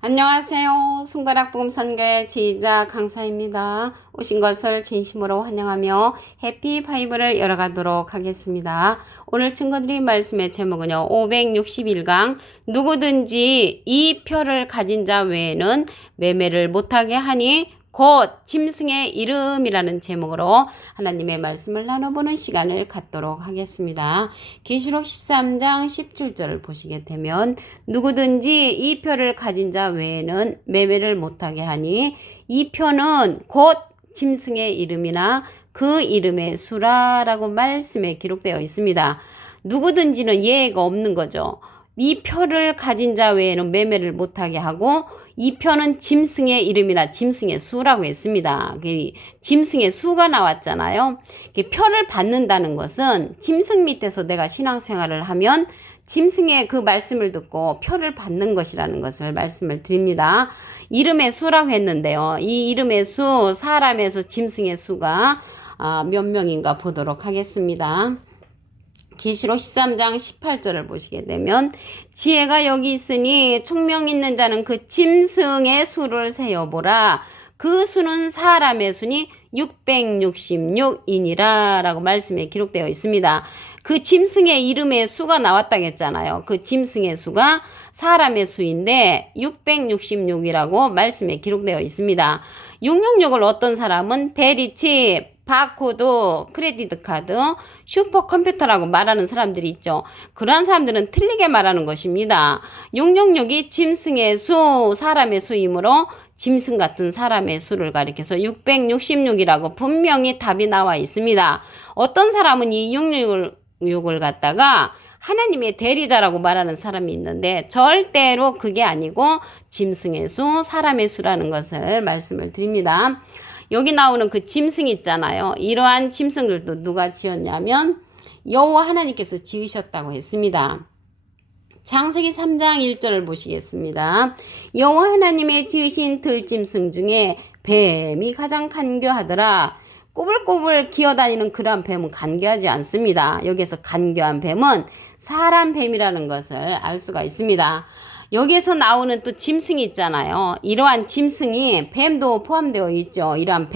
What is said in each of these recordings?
안녕하세요. 손가락 복음 선교의 지휘자 강사입니다. 오신 것을 진심으로 환영하며 해피 바이블을 열어가도록 하겠습니다. 오늘 친구들이 말씀의 제목은요. 561강 누구든지 이 표를 가진 자 외에는 매매를 못하게 하니 곧 짐승의 이름이라는 제목으로 하나님의 말씀을 나눠보는 시간을 갖도록 하겠습니다. 계시록 13장 17절을 보시게 되면 누구든지 이 표를 가진 자 외에는 매매를 못하게 하니 이 표는 곧 짐승의 이름이나 그 이름의 수라라고 말씀에 기록되어 있습니다. 누구든지는 예외가 없는 거죠. 이 표를 가진 자 외에는 매매를 못하게 하고 이 표는 짐승의 이름이나 짐승의 수라고 했습니다. 짐승의 수가 나왔잖아요. 표를 받는다는 것은 짐승 밑에서 내가 신앙생활을 하면 짐승의 그 말씀을 듣고 표를 받는 것이라는 것을 말씀을 드립니다. 이름의 수라고 했는데요. 이 이름의 수, 사람의 수, 짐승의 수가 몇 명인가 보도록 하겠습니다. 계시록 13장 18절을 보시게 되면 지혜가 여기 있으니 총명 있는 자는 그 짐승의 수를 세어보라. 그 수는 사람의 수니 666이니라 라고 말씀에 기록되어 있습니다. 그 짐승의 이름의 수가 나왔다고 했잖아요. 그 짐승의 수가 사람의 수인데 666이라고 말씀에 기록되어 있습니다. 666을 어떤 사람은 베리칩, 바코드, 크레디트 카드, 슈퍼컴퓨터라고 말하는 사람들이 있죠. 그러한 사람들은 틀리게 말하는 것입니다. 666이 짐승의 수, 사람의 수이므로 짐승 같은 사람의 수를 가리켜서 666이라고 분명히 답이 나와 있습니다. 어떤 사람은 이 666을 갖다가 하나님의 대리자라고 말하는 사람이 있는데 절대로 그게 아니고 짐승의 수, 사람의 수라는 것을 말씀을 드립니다. 여기 나오는 그 짐승 있잖아요. 이러한 짐승들도 누가 지었냐면 여호와 하나님께서 지으셨다고 했습니다. 창세기 3장 1절을 보시겠습니다. 여호와 하나님의 지으신 들짐승 중에 뱀이 가장 간교하더라. 꼬불꼬불 기어다니는 그러한 뱀은 간교하지 않습니다. 여기에서 간교한 뱀은 사람 뱀이라는 것을 알 수가 있습니다. 여기에서 나오는 또 짐승이 있잖아요. 이러한 짐승이 뱀도 포함되어 있죠. 이러한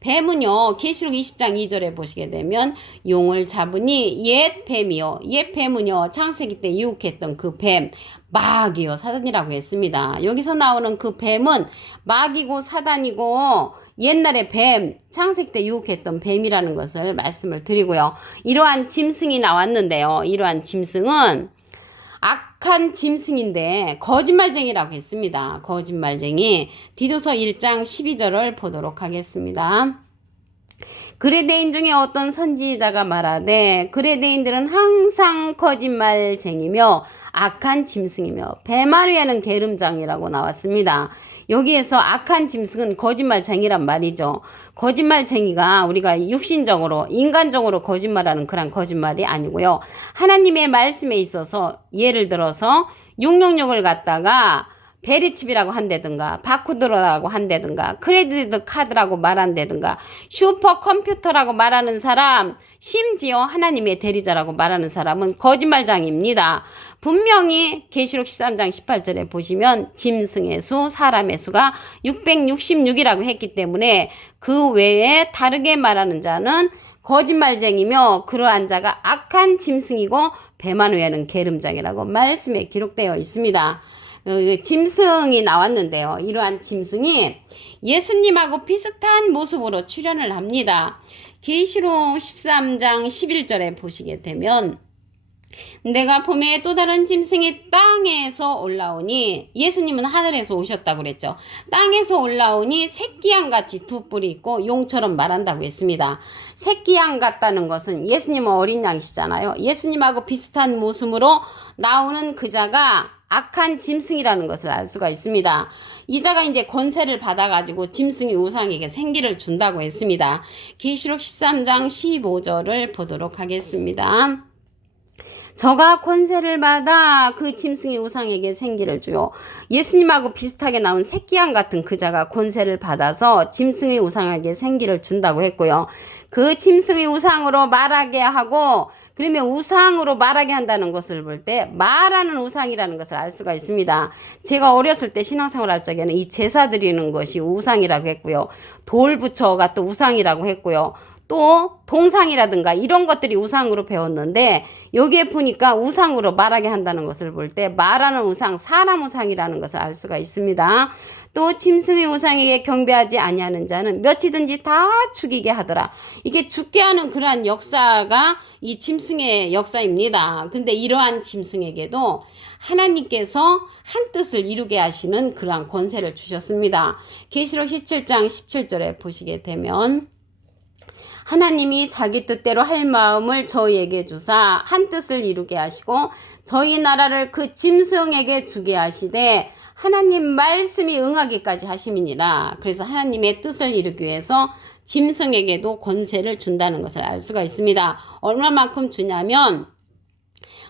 뱀은요. 계시록 20장 2절에 보시게 되면 용을 잡으니 옛 뱀이요. 옛 뱀은요. 창세기 때 유혹했던 그 뱀, 마귀요 사단이라고 했습니다. 여기서 나오는 그 뱀은 마귀고 사단이고 옛날에 뱀, 창세기 때 유혹했던 뱀이라는 것을 말씀을 드리고요. 이러한 짐승이 나왔는데요. 이러한 짐승은 악한 짐승인데 거짓말쟁이라고 했습니다. 거짓말쟁이. 디도서 1장 12절을 보도록 하겠습니다. 그레데인 중에 어떤 선지자가 말하되 그레데인들은 항상 거짓말쟁이며 악한 짐승이며 배마루에는 게으름장이라고 나왔습니다. 여기에서 악한 짐승은 거짓말쟁이란 말이죠. 거짓말쟁이가 우리가 육신적으로 인간적으로 거짓말하는 그런 거짓말이 아니고요. 하나님의 말씀에 있어서 예를 들어서 666을 갖다가 베리칩이라고 한다든가 바코드라고 한다든가 크레디트 카드라고 말한다든가 슈퍼컴퓨터라고 말하는 사람, 심지어 하나님의 대리자라고 말하는 사람은 거짓말장입니다. 분명히 계시록 13장 18절에 보시면 짐승의 수, 사람의 수가 666이라고 했기 때문에 그 외에 다르게 말하는 자는 거짓말쟁이며 그러한 자가 악한 짐승이고 배만 외에는 게으름장이라고 말씀에 기록되어 있습니다. 짐승이 나왔는데요. 이러한 짐승이 예수님하고 비슷한 모습으로 출현을 합니다. 계시록 13장 11절에 보시게 되면 내가 봄에 또 다른 짐승이 땅에서 올라오니 예수님은 하늘에서 오셨다고 그랬죠. 땅에서 올라오니 새끼양같이 두 뿔이 있고 용처럼 말한다고 했습니다. 새끼양 같다는 것은 예수님은 어린 양이시잖아요. 예수님하고 비슷한 모습으로 나오는 그 자가 악한 짐승이라는 것을 알 수가 있습니다. 이 자가 이제 권세를 받아가지고 짐승이 우상에게 생기를 준다고 했습니다. 계시록 13장 15절을 보도록 하겠습니다. 저가 권세를 받아 그 짐승이 우상에게 생기를 주요. 예수님하고 비슷하게 나온 새끼양 같은 그 자가 권세를 받아서 짐승의 우상에게 생기를 준다고 했고요. 그 짐승의 우상으로 말하게 하고 그러면 우상으로 말하게 한다는 것을 볼 때 말하는 우상이라는 것을 알 수가 있습니다. 제가 어렸을 때 신앙생활 할 적에는 이 제사 드리는 것이 우상이라고 했고요. 돌 부처가 또 우상이라고 했고요. 또 동상이라든가 이런 것들이 우상으로 배웠는데 여기에 보니까 우상으로 말하게 한다는 것을 볼 때 말하는 우상, 사람 우상이라는 것을 알 수가 있습니다. 또 짐승의 우상에게 경배하지 아니하는 자는 몇이든지 다 죽이게 하더라. 이게 죽게 하는 그러한 역사가 이 짐승의 역사입니다. 그런데 이러한 짐승에게도 하나님께서 한 뜻을 이루게 하시는 그러한 권세를 주셨습니다. 계시록 17장 17절에 보시게 되면 하나님이 자기 뜻대로 할 마음을 저희에게 주사 한 뜻을 이루게 하시고 저희 나라를 그 짐승에게 주게 하시되 하나님 말씀이 응하기까지 하심이니라. 그래서 하나님의 뜻을 이루기 위해서 짐승에게도 권세를 준다는 것을 알 수가 있습니다. 얼마만큼 주냐면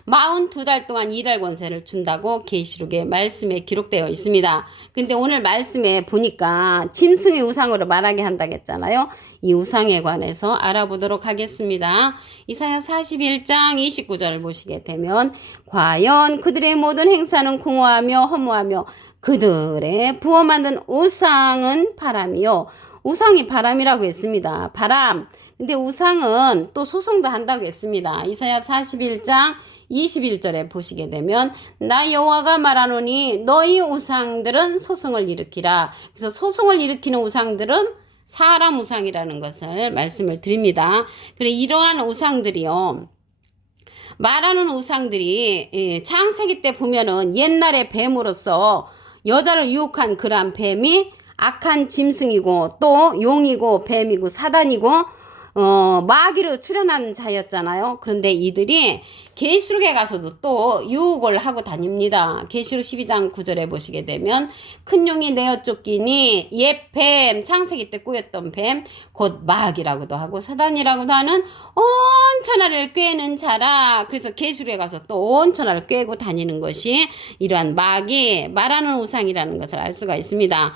42달 동안 일할 권세를 준다고 계시록의 말씀에 기록되어 있습니다. 근데 오늘 말씀에 보니까 짐승의 우상으로 말하게 한다고 했잖아요. 이 우상에 관해서 알아보도록 하겠습니다. 이사야 41장 29절을 보시게 되면 과연 그들의 모든 행사는 공허하며 허무하며 그들의 부어 만든 우상은 바람이요. 우상이 바람이라고 했습니다. 바람. 근데 우상은 또 소송도 한다고 했습니다. 이사야 41장 21절에 보시게 되면 나 여호와가 말하노니 너희 우상들은 소송을 일으키라. 그래서 소송을 일으키는 우상들은 사람 우상이라는 것을 말씀을 드립니다. 그래 이러한 우상들이요. 말하는 우상들이 창세기 때 보면은 옛날에 뱀으로서 여자를 유혹한 그러한 뱀이 악한 짐승이고 또 용이고 뱀이고 사단이고 마귀로 출현하는 자였잖아요. 그런데 이들이 계시록에 가서도 또 유혹을 하고 다닙니다. 계시록 12장 9절에 보시게 되면 큰 용이 내어 쫓기니 옛 뱀, 창세기 때 꾸였던 뱀, 곧 마귀라고도 하고 사단이라고도 하는 온 천하를 꿰는 자라. 그래서 계시록에 가서 또 온 천하를 꿰고 다니는 것이 이러한 마귀, 말하는 우상이라는 것을 알 수가 있습니다.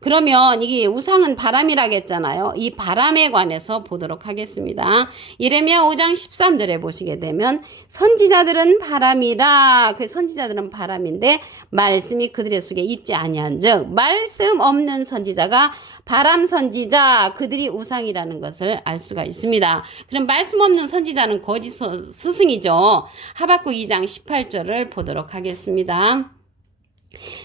그러면 이게 우상은 바람이라고 했잖아요. 이 바람에 관해서 보도록 하겠습니다. 예레미야 5장 13절에 보시게 되면 선지자들은 바람이라. 그 선지자들은 바람인데 말씀이 그들의 속에 있지 아니한 즉 말씀 없는 선지자가 바람 선지자 그들이 우상이라는 것을 알 수가 있습니다. 그럼 말씀 없는 선지자는 거짓 스승이죠. 하박국 2장 18절을 보도록 하겠습니다.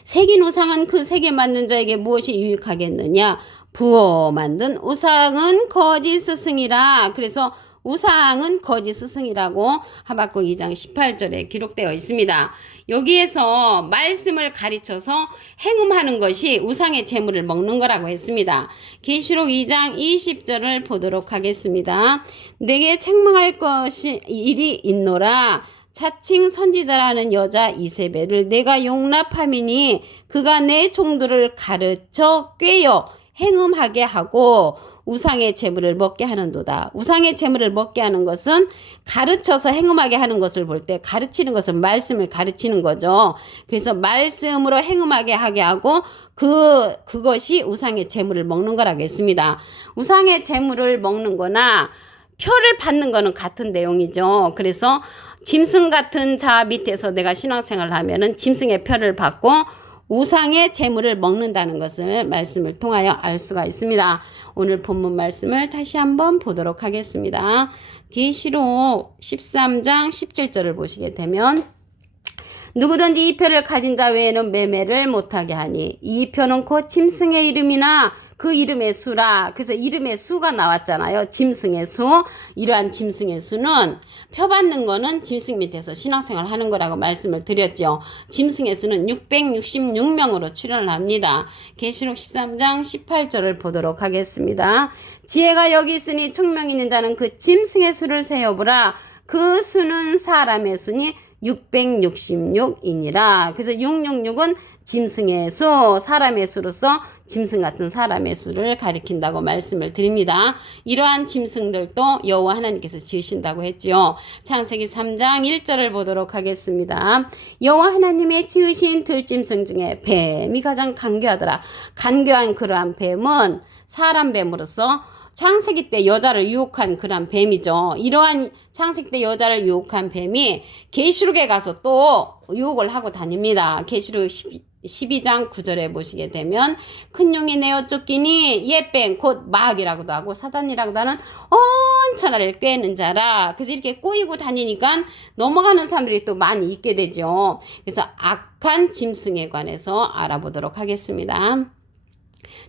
새긴 우상은 그 새겨 만든 자에게 무엇이 유익하겠느냐? 부어 만든 우상은 거짓 스승이라. 그래서 우상은 거짓 스승이라고 하박국 2장 18절에 기록되어 있습니다. 여기에서 말씀을 가르쳐서 행음하는 것이 우상의 재물을 먹는 거라고 했습니다. 계시록 2장 20절을 보도록 하겠습니다. 내게 책망할 것이 일이 있노라. 자칭 선지자라는 여자 이세벨을 내가 용납함이니 그가 내 종들을 가르쳐 꿰어 행음하게 하고 우상의 재물을 먹게 하는도다. 우상의 재물을 먹게 하는 것은 가르쳐서 행음하게 하는 것을 볼 때 가르치는 것은 말씀을 가르치는 거죠. 그래서 말씀으로 행음하게 하게 하고 그것이 우상의 재물을 먹는 거라고 했습니다. 우상의 재물을 먹는 거나 표를 받는 거는 같은 내용이죠. 그래서 짐승 같은 자 밑에서 내가 신앙생활을 하면은 짐승의 표를 받고 우상의 재물을 먹는다는 것을 말씀을 통하여 알 수가 있습니다. 오늘 본문 말씀을 다시 한번 보도록 하겠습니다. 계시록 13장 17절을 보시게 되면 누구든지 이 표를 가진 자 외에는 매매를 못하게 하니 이 표는 곧 짐승의 이름이나 그 이름의 수라. 그래서 이름의 수가 나왔잖아요. 짐승의 수. 이러한 짐승의 수는 표 받는 거는 짐승 밑에서 신앙생활 하는 거라고 말씀을 드렸죠. 짐승의 수는 666명으로 출현을 합니다. 계시록 13장 18절을 보도록 하겠습니다. 지혜가 여기 있으니 총명 있는 자는 그 짐승의 수를 세어보라. 그 수는 사람의 수니 666이니라. 그래서 666은 짐승의 수, 사람의 수로서 짐승 같은 사람의 수를 가리킨다고 말씀을 드립니다. 이러한 짐승들도 여호와 하나님께서 지으신다고 했지요. 창세기 3장 1절을 보도록 하겠습니다. 여호와 하나님의 지으신 들짐승 중에 뱀이 가장 간교하더라. 간교한 그러한 뱀은 사람 뱀으로서 창세기 때 여자를 유혹한 그런 뱀이죠. 이러한 창세기 때 여자를 유혹한 뱀이 계시록에 가서 또 유혹을 하고 다닙니다. 계시록 12장 9절에 보시게 되면 큰 용이 내어 쫓기니 옛뱀 곧 마귀라고도 하고 사단이라고도 하는 온 천하를 꿰는 자라. 그래서 이렇게 꼬이고 다니니까 넘어가는 사람들이 또 많이 있게 되죠. 그래서 악한 짐승에 관해서 알아보도록 하겠습니다.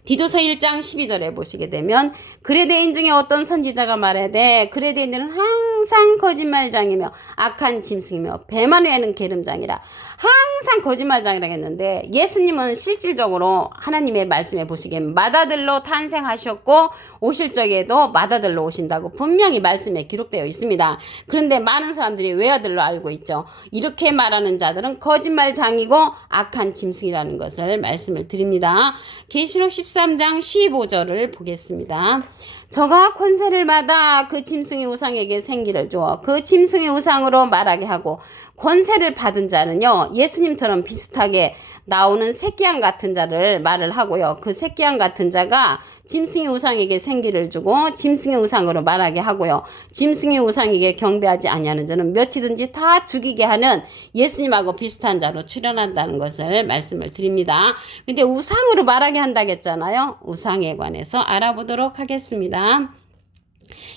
디도서 1장 12절에 보시게 되면 그레데인 중에 어떤 선지자가 말하되 그레데인들은 항상 거짓말장이며 악한 짐승이며 배만 외에는 게름장이라. 항상 거짓말장이라고 했는데 예수님은 실질적으로 하나님의 말씀에 보시기에 맏아들로 탄생하셨고 오실 적에도 맏아들로 오신다고 분명히 말씀에 기록되어 있습니다. 그런데 많은 사람들이 외아들로 알고 있죠. 이렇게 말하는 자들은 거짓말장이고 악한 짐승이라는 것을 말씀을 드립니다. 계시록 13장 15절을 보겠습니다. 저가 권세를 받아 그 짐승의 우상에게 생기를 주어 그 짐승의 우상으로 말하게 하고 권세를 받은 자는요 예수님처럼 비슷하게 나오는 새끼양 같은 자를 말을 하고요. 그 새끼양 같은 자가 짐승의 우상에게 생기를 주고 짐승의 우상으로 말하게 하고요. 짐승의 우상에게 경배하지 아니하는 자는 몇이든지 다 죽이게 하는 예수님하고 비슷한 자로 출현한다는 것을 말씀을 드립니다. 근데 우상으로 말하게 한다고 했잖아요. 우상에 관해서 알아보도록 하겠습니다.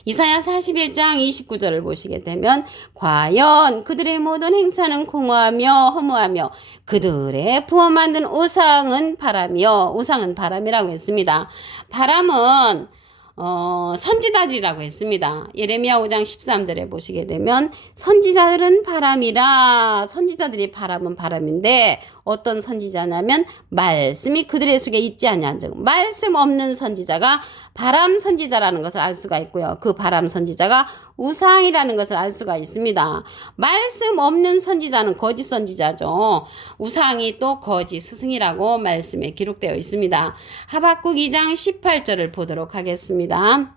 이사야 41장 29절을 보시게 되면 과연 그들의 모든 행사는 공허하며 허무하며 그들의 부어 만든 우상은 바람이요. 우상은 바람이라고 했습니다. 바람은 선지자들이라고 했습니다. 예레미야 5장 13절에 보시게 되면 선지자들은 바람이라. 선지자들이 바람은 바람인데 어떤 선지자냐면 말씀이 그들의 속에 있지 아니한 즉 말씀 없는 선지자가 바람 선지자라는 것을 알 수가 있고요. 그 바람 선지자가 우상이라는 것을 알 수가 있습니다. 말씀 없는 선지자는 거짓 선지자죠. 우상이 또 거짓 스승이라고 말씀에 기록되어 있습니다. 하박국 2장 18절을 보도록 하겠습니다.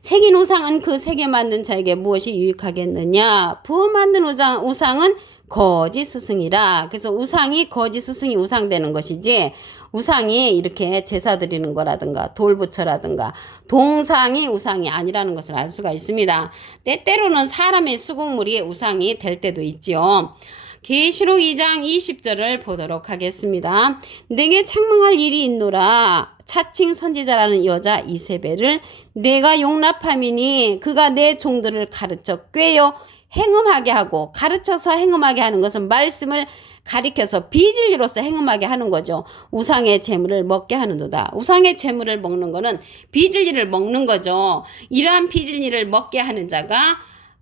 새긴 우상은 그 새겨 만든 자에게 무엇이 유익하겠느냐? 부어 만든 우상은 거짓 스승이라. 그래서 우상이 거짓 스승이 우상되는 것이지 우상이 이렇게 제사 드리는 거라든가 돌부처라든가 동상이 우상이 아니라는 것을 알 수가 있습니다. 때때로는 사람의 수국물이 우상이 될 때도 있지요. 계시록 2장 20절을 보도록 하겠습니다. 내게 책망할 일이 있노라. 차칭 선지자라는 여자 이세벨을 내가 용납함이니 그가 내 종들을 가르쳐 꿰어 행음하게 하고 가르쳐서 행음하게 하는 것은 말씀을 가리켜서 비진리로서 행음하게 하는 거죠. 우상의 재물을 먹게 하는도다. 우상의 재물을 먹는 거는 비진리를 먹는 거죠. 이러한 비진리를 먹게 하는 자가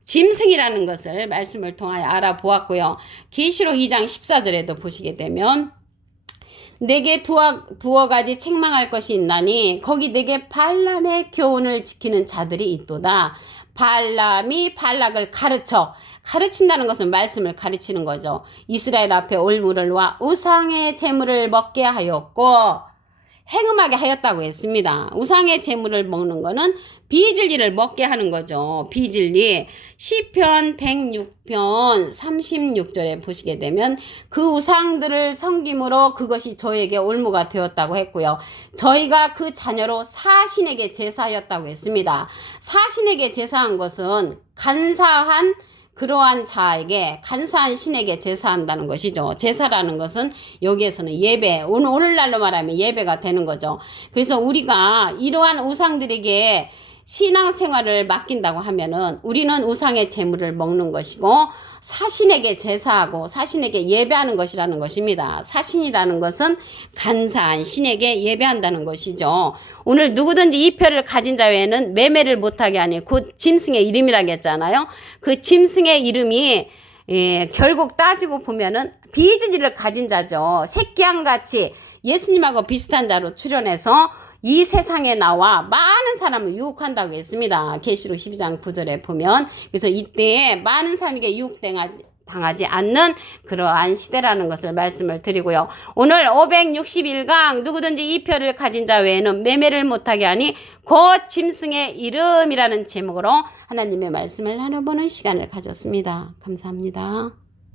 짐승이라는 것을 말씀을 통하여 알아보았고요. 계시록 2장 14절에도 보시게 되면 내게 두어 가지 책망할 것이 있나니 거기 내게 발람의 교훈을 지키는 자들이 있도다. 발람이 발락을 가르친다는 것은 말씀을 가르치는 거죠. 이스라엘 앞에 올무를 와 우상의 재물을 먹게 하였고 행음하게 하였다고 했습니다. 우상의 재물을 먹는 거는 비진리를 먹게 하는 거죠. 비진리. 시편 106편 36절에 보시게 되면 그 우상들을 섬김으로 그것이 저에게 올무가 되었다고 했고요. 저희가 그 자녀로 사신에게 제사하였다고 했습니다. 사신에게 제사한 것은 간사한 그러한 자에게 간사한 신에게 제사한다는 것이죠. 제사라는 것은 여기에서는 예배, 오늘날로 말하면 예배가 되는 거죠. 그래서 우리가 이러한 우상들에게 신앙생활을 맡긴다고 하면은 우리는 우상의 재물을 먹는 것이고 사신에게 제사하고 사신에게 예배하는 것이라는 것입니다. 사신이라는 것은 간사한 신에게 예배한다는 것이죠. 오늘 누구든지 이 표를 가진 자 외에는 매매를 못하게 하니 곧 짐승의 이름이라고 했잖아요. 그 짐승의 이름이 결국 따지고 보면은 비진리를 가진 자죠. 새끼양같이 예수님하고 비슷한 자로 출현해서 이 세상에 나와 많은 사람을 유혹한다고 했습니다. 계시록 12장 9절에 보면. 그래서 이때에 많은 사람에게 유혹당하지 않는 그러한 시대라는 것을 말씀을 드리고요. 오늘 561강 누구든지 이 표를 가진 자 외에는 매매를 못하게 하니 곧 짐승의 이름이라는 제목으로 하나님의 말씀을 나눠보는 시간을 가졌습니다. 감사합니다.